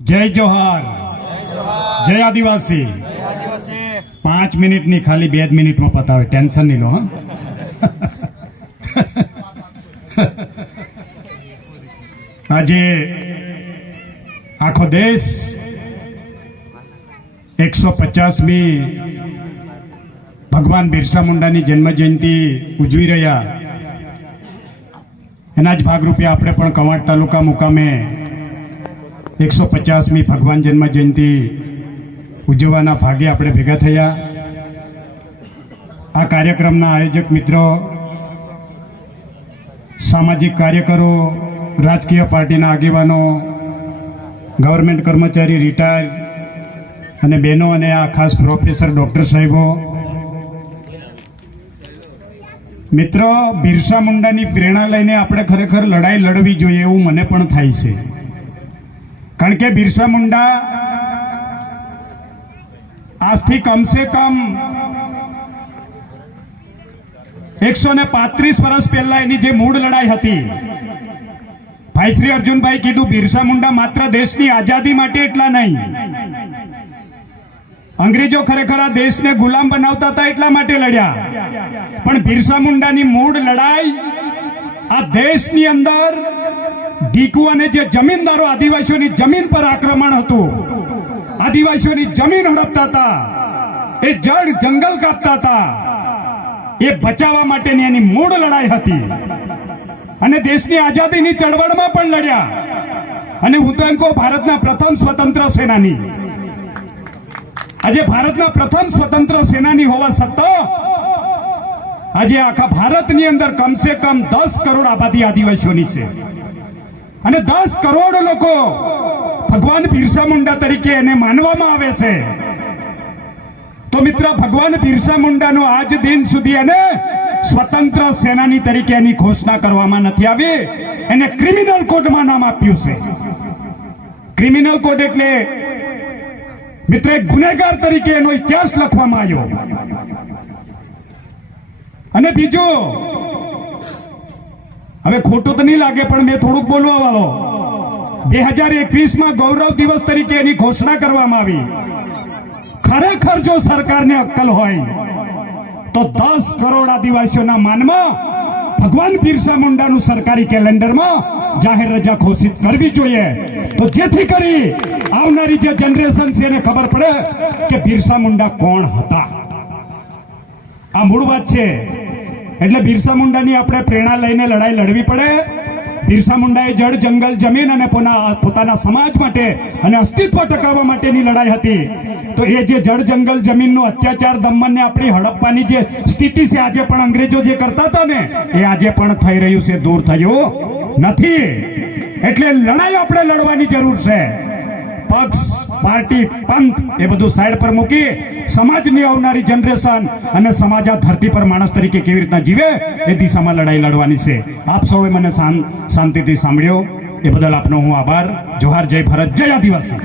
જય જોહાર. જય આદિવાસી. પાંચ મિનિટની ખાલી બે જ મિનિટમાં પતાવે. ટેન્શન નહીં લો, હા. આજે આખો દેશ એકસો પચાસમી ભગવાન બિરસા મુંડાની જન્મ જયંતિ ઉજવી રહ્યા. એના જ ભાગરૂપે આપણે પણ કવાંટ તાલુકા મુકામે એકસો પચાસમી ભગવાન જન્મ જયંતિ ઉજવવાના ભાગે આપણે ભેગા થયા. આ કાર્યક્રમના આયોજક મિત્રો, સામાજિક કાર્યકરો, રાજકીય પાર્ટીના આગેવાનો, ગવર્મેન્ટ કર્મચારી રિટાયર, અને બહેનો અને આ ખાસ પ્રોફેસર ડૉક્ટર સાહેબો. મિત્રો, બિરસા મુંડાની પ્રેરણા લઈને આપણે ખરેખર લડાઈ લડવી જોઈએ એવું મને પણ થાય છે. કારણ કે બિરસા મુંડા આજથી કમસે કમ એકસો ને પાંત્રીસ વર્ષ પહેલા એની જે મૂળ લડાઈ હતી. ભાઈ શ્રી અર્જુનભાઈ કીધું, બિરસા મુંડા માત્ર દેશની આઝાદી માટે એટલા નહીં. અંગ્રેજો ખરેખર આ દેશને ગુલામ બનાવતા હતા એટલા માટે લડ્યા. પણ બિરસા મુંડાની મૂળ લડાઈ આ દેશની અંદર ડીકુ અને જે જમીનદારો આદિવાસીઓની જમીન પર આક્રમણ હતું, આદિવાસીઓની જમીન હડપતા હતા, એ જળ જંગલ કાપતા હતા, એ બચાવવા માટેની એની મૂળ લડાઈ હતી. અને દેશની આઝાદીની ચળવળમાં પણ લડ્યા. અને હું તો એમ કહું, ભારતના પ્રથમ સ્વતંત્ર સેનાની. આજે ભારતના પ્રથમ સ્વતંત્ર સેનાની હોવા સત્તા આજે આખા ભારતની અંદર કમસે કમ દસ કરોડ આબાદી આદિવાસીઓની છે. અને દસ કરોડ લોકો ભગવાન બિરસા મુંડા તરીકે એને માનવામાં આવે છે. તો મિત્ર, ભગવાન બિરસા મુંડાનો આજ દિન સુધી એને સ્વતંત્ર સેનાની તરીકે એની ઘોષણા કરવામાં નથી આવી. એને ક્રિમિનલ કોડમાં નામ આપ્યું છે. ક્રિમિનલ કોડ એટલે મિત્ર, એક ગુનેગાર તરીકે એનો ઇતિહાસ લખવામાં આવ્યો. અને બીજું, હવે ખોટું તો નહીં લાગે, પણ મેં થોડુંક બોલવા વાળો બે હજાર એકવીસમાં ગૌરવ દિવસ તરીકે એની ઘોષણા કરવામાં આવી. ખરેખર જો સરકારને અક્કલ હોય, તો દસ કરોડ આદિવાસીઓના માનમાં ભગવાન બિરસા મુંડાનું સરકારી કેલેન્ડરમાં જાહેર રજા ઘોષિત કરવી જોઈએ. તો જેથી કરી આવનારી જે જનરેશન છે એને ખબર પડે કે બિરસા મુંડા કોણ હતા. આ મૂળ વાત છે. એટલે બિરસા મુંડાની આપણે પ્રેરણા લઈને લડાઈ લડવી પડે. બિરસા મુંડાએ જળ, જંગલ, જમીન અને પોતાના સમાજ માટે અને અસ્તિત્વ ટકાવવા માટેની લડાઈ હતી. તો એ જે જળ, જંગલ, જમીનનો અત્યાચાર, દમનને આપણી હડપ્પાની જે સ્થિતિ છે, આજે પણ અંગ્રેજો જે કરતા હતા ને, એ આજે પણ થઈ રહ્યું છે, દૂર થયું નથી. એટલે લડાઈ આપણે લડવાની જરૂર છે. પક્ષ પાર્ટી, પંથ એ બધું સાઈડ પર મૂકી સમાજની આવનારી જનરેશન અને સમાજ આ ધરતી પર માણસ તરીકે કેવી રીતના જીવે એ દિશામાં લડાઈ લડવાની છે. આપ સૌએ મને શાંતિથી સાંભળ્યો. એ બદલ આપનો હું આભાર. જોહાર, જય ભારત. જય આદિવાસી.